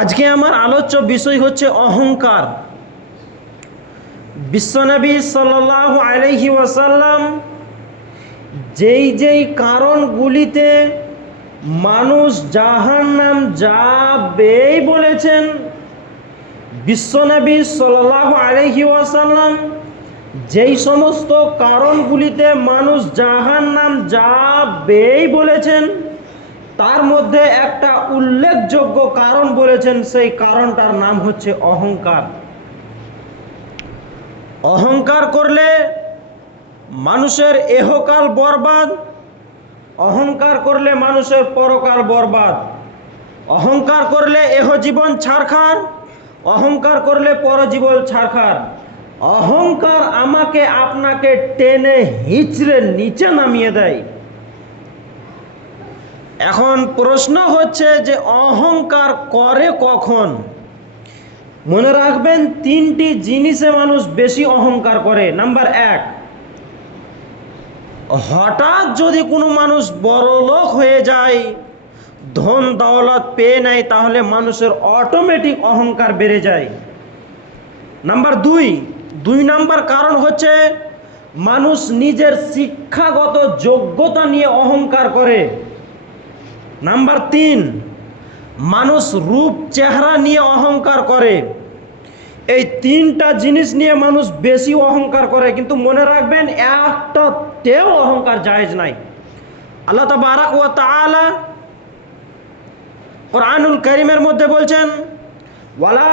আজকে আমার আলোচ্য বিষয় হচ্ছে অহংকার। বিশ্বনবী সাল্লাহ আলহি ওয়াসাল্লাম যেই যেই কারণগুলিতে মানুষ জাহান নাম যাবেই বলেছেন, বিশ্বনবী সাল্লাহ আলহি ওয়াসাল্লাম যেই সমস্ত কারণগুলিতে মানুষ জাহান নাম যাবেই বলেছেন তার মধ্যে একটা উল্লেখযোগ্য কারণ বলেছেন, সেই কারণটার নাম হচ্ছে অহংকার। অহংকার করলে মানুষের এহকাল বরবাদ, অহংকার করলে মানুষের পরকাল বরবাদ। অহংকার করলে এহ জীবন ছাড়খার অহংকার করলে পরজীবন ছাড়খার অহংকার আমাকে আপনাকে টেনে হিচড়ে নিচে নামিয়ে দেয়। এখন প্রশ্ন হচ্ছে যে অহংকার করে কখন? মনে রাখবেন, তিনটি জিনিসে মানুষ বেশি অহংকার করে। নাম্বার এক, হঠাৎ যদি কোনো মানুষ বড়লোক হয়ে যায়, ধন দৌলত পেয়ে নেয়, তাহলে মানুষের অটোমেটিক অহংকার বেড়ে যায়। নাম্বার দুই দুই নাম্বার কারণ হচ্ছে মানুষ নিজের শিক্ষাগত যোগ্যতা নিয়ে অহংকার করে। নাম্বার তিন, মানুষ রূপ, চেহারা নিয়ে অহংকার করে। এই তিনটা জিনিস নিয়ে মানুষ বেশি অহংকার করে, কিন্তু মনে রাখবেন একটা তেও অহংকার জায়েজ নাই। আল্লাহ তাবারাক ওয়া তাআলা কোরআনুল করিমের মধ্যে বলছেন, ওয়ালা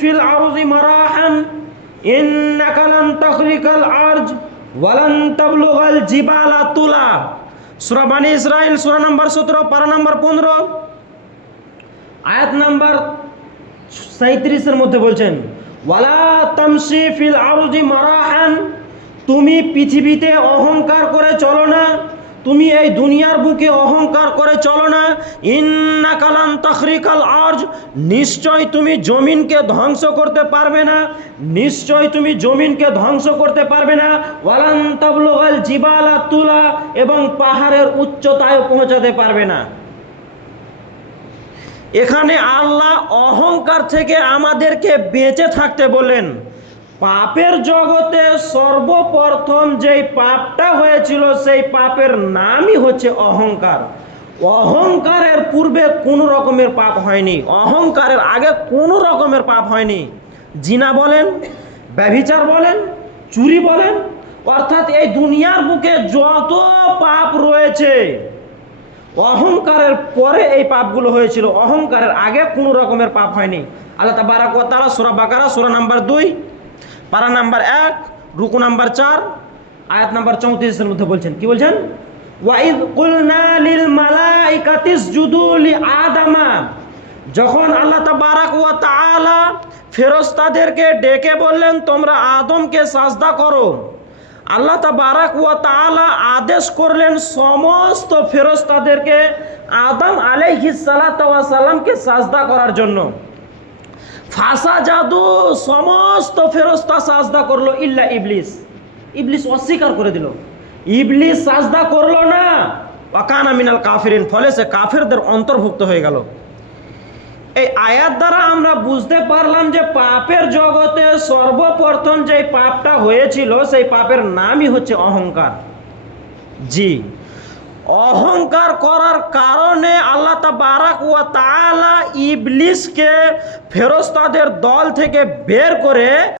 ফিল তুলা। সূরা ইসরায়েল সুরা নম্বর 17 পারা নাম্বার 15 আয়াত নাম্বার সাঁত্রিশের মধ্যে বলছেন, ওয়ালা তামসি ফিল আরজি মারাহান, তুমি পৃথিবীতে অহংকার করে চলো না তুমি এই দুনিয়ার বুকে অহংকার করে চলো না। ইন্না কালান তখরিকাল আর্জ। নিশ্চয় তুমি জমিনকে ধ্বংস করতে পারবে না। নিশ্চয় তুমি জমিনকে ধ্বংস করতে পারবে না। ওয়ালান তাবলুগাল জিবালা তুলা এবং পাহাড়ের উচ্চতায় পৌঁছাতে পারবে না। এখানে আল্লাহ অহংকার থেকে আমাদেরকে বেঁচে থাকতে বলেন পাপের জগতে সর্বপ্রথম যেই পাপটা হয়েছিল, সেই পাপের নামই হচ্ছে অহংকার। অহংকারের পূর্বে কোনো রকমের পাপ হয়নি। অহংকারের আগে কোনো রকমের পাপ হয়নি। জিনা বলেন, ব্যভিচার বলেন, চুরি বলেন, অর্থাৎ এই দুনিয়ার বুকে যত পাপ রয়েছে, অহংকারের পরে এই পাপগুলো হয়েছিল। অহংকারের আগে কোনো রকমের পাপ হয়নি। আল্লাহ তাবারাক ওয়া সূরা বাকারা, সূরা নাম্বার দুই পারা নাম্বার এক, রুকু নাম্বার চার, আয়াত নাম্বার চৌত্রিশের মধ্যে বলছেন, কি বলছেন? ওয়াইদ কুলনা লিল মালাইকাতিস জুদু লি আদামা। যখন আল্লাহ তাবারাক ওয়া তাআলা ফেরেশতাদেরকে ডেকে বললেন, তোমরা আদমকে সাজদা করো। আল্লাহ তাবারাক ওয়া তাআলা আদেশ করলেন, সমস্ত ফেরেশতাদেরকে আদম আলাইহিস সালাতু ওয়া সালামকে সাজদা করার জন্য। ফাসা জাদু সমস্ত ফেরস্তা সাজদা করল, ইল্লা ইবলিস। ইবলিস অস্বীকার করে দিল। ইবলিস সাজদা করল না। ওয়াকানা মিনাল কাফিরিন, ফলে সে কাফেরদের অন্তর্ভুক্ত হয়ে গেল। এই আয়াত দ্বারা আমরা বুঝতে পারলাম যে পাপের জগতে সর্বপ্রথম যে পাপটা হয়েছিল, সেই পাপের নামই হচ্ছে অহংকার। জি। অহংকার করার তাবারাক ওয়া তাআলা ইবলিসকে ফেরেশতাদের দল থেকে বের করে